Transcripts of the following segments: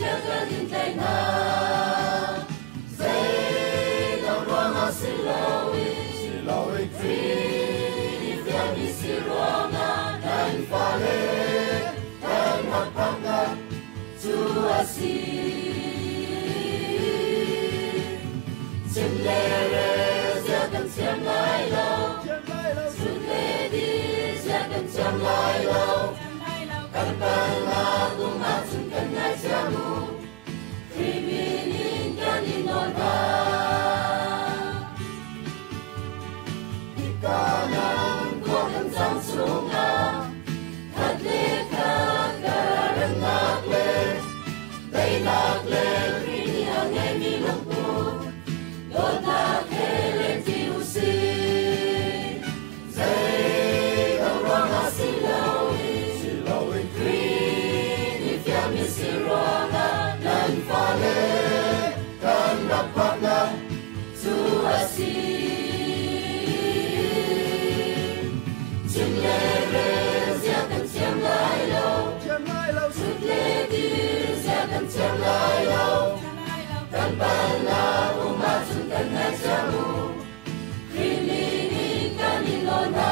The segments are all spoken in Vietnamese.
jaga lintay na Zay Long Ruang Silawi Free Fiami Siruanga Dan Fale Dan Mapanga Tuasi Chimlere Jagan Chiam Lai Lo Chuledi Jagan Chiam Lai Lo Kalpana Gumatun Kanai Jamu Kribinin Kaninolba Ikanan Kuakan Samsunga Kadle Kakaran Nakle Day Nakle Krini Angay Milangku Dota Kele Tiusi Zay Long Ruang Silawi Krini Fiami Siruanga Dan Fale Dan Rapanga Tuasi Chimlere Jagan Chiam Lai Lo Chuledi Jagan Chiam Lai Lo Kalpana Umatun Kanai Jamu Krimini Kaninona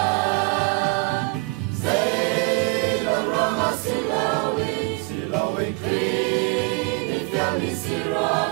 Zay Long Ruang Silawi Krini Fiami Siruanga